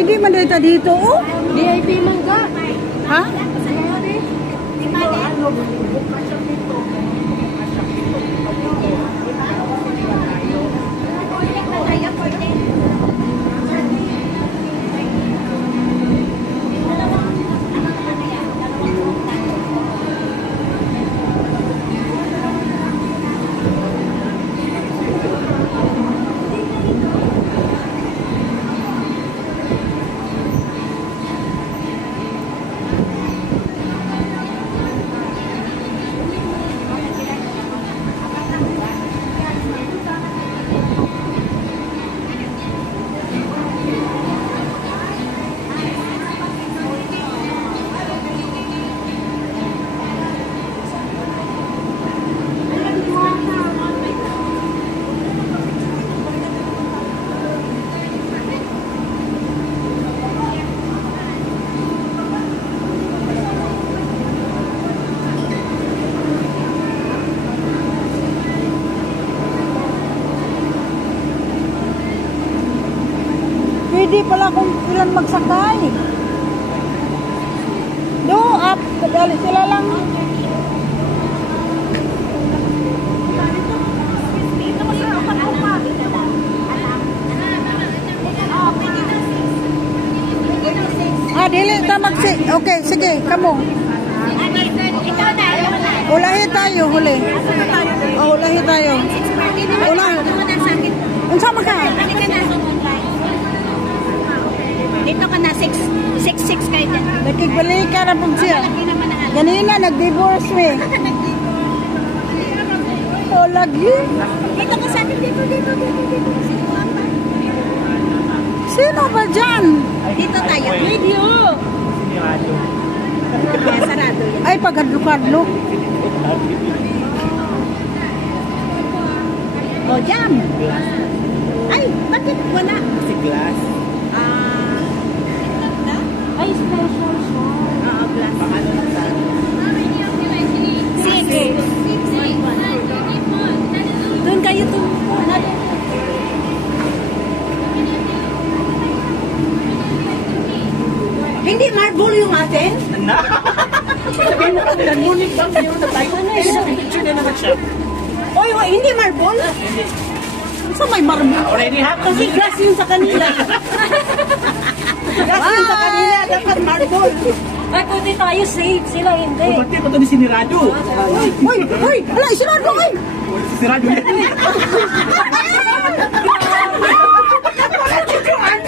Pwede man dito, oh. VIP mangga. Ha? Pwede pala kung ilan magsakay. Do, up. Kadali sila lang. Dili ta magsi. Okay, sige, kamo. Ulahi tayo, huli. Oh, ulahi tayo. Ulahi. Unsa man ka? Dito ka na 666 kayo dyan. Nakigbalik ka na po siya. Ganina, nag-divorce me. Oh, lagi. Dito ka sa akin, dito. Sino ba dyan? Dito tayo. Video. Kaya sarado yan. Ay, pagkadlo-kadlo. O, jam. Ay, bakit wala? Si glass. Ay, special siya. Oo, glass. Paano lang saan? Sige. Doon kayo tumupo. Hindi marble yung atin? Sabihin mo kami, ngunit bang kayo na tayo? Picture na naman siya. Oy, hindi marble? Sa may marble. Already have Kasi glass yung sa kanila. Glass yung sa kanila, dapat marble. Ay, pwede tayo safe. Sila hindi. O, ba't di ba ito ni Sinirado? Hoy, hala, isinado, hoy. Sinirado yan.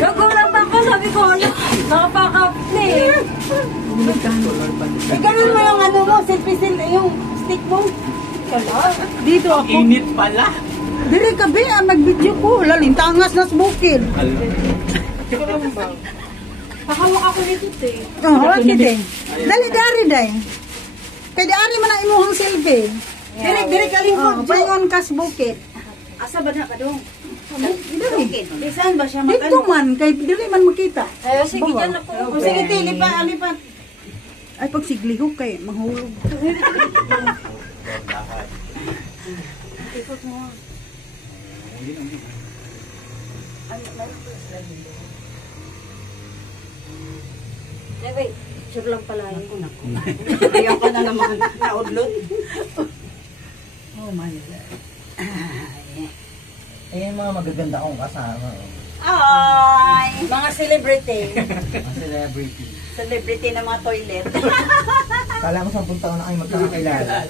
Nagulat ako, sabi ko, nakapakap na eh. Ganun mo yung ano mo, selfie, yung stick mo. Dito ako. Init pala. Dili ka ba, nag-video ko. Lalintangas na sa bukid. Pakawak ako nito eh. Oh, hawak kita. Dali, day. Kaya dari man ang imuhang selfie. Direk kaling ko. Paingon ka sa bukid. Asa ba na ka doon? Dili. Saan ba siya Dito man, kay dili man makita. Ay, sige, dyan na po. Sige, lipat. Ay, pag siglihok kay mahulog. Ikot mo. Ay, wait. Sure lang pala yun. Ayaw ka na naman naudlot. Oh my God. Ayan mga magaganda akong kasama. Ay! Mga celebrity. Mga celebrity. Celebrity na mga toilet. Kala mo 10 taon na kayo magkakakilala.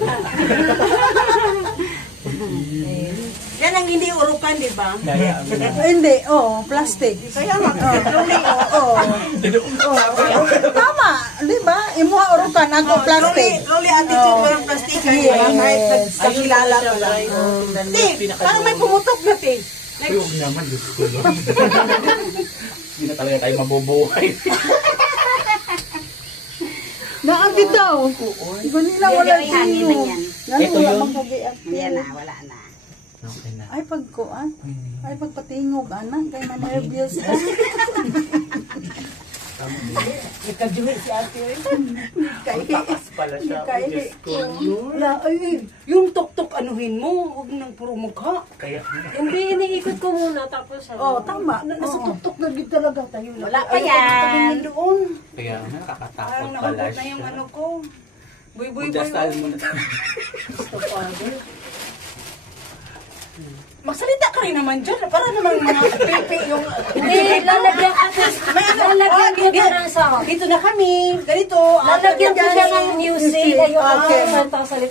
Yan ang hindi urukan, di ba? Hindi, plastic. Kaya nga, tama, di ba? Imuha urukan, ako plastic. Loli attitude mo ng plastic. Yes. Kakilala ko lang. Di, parang may pumutok na, te. Uy, huwag naman, Diyos ko. Hindi na talaga tayo mabubuhay. Naagit daw. Ganila wala hangin na yan. Ito yun. Yan na, wala na. Okay na. Ay, pagkuan. Ay, pagpatingog, anak. Kaya na-nervous ka. Nagkajuhi si ate. Takas pala siya. Diyos ko. Wala, ay, yung tok-tok anuhin mo, huwag nang puro mukha. Kaya, Hindi, iniikot ko muna tapos Oh, tama. Nasa tok-tok na gid talaga tayo. Wala pa Ayaw yan. ko tumingin doon. kaya nakakatakot Parang pala nakabot na siya. yung ano ko. Boy, boy, boy. Udasal mo na. Gusto ko, Father. Magsalita ka rin naman dyan. Para naman mga pepe yung... Hindi, lalagyan ka lalagyan kita ng sound. Dito na kami. Ganito. Lalagyan ko siya ng music. Ayoko Okay. kanta sa salita.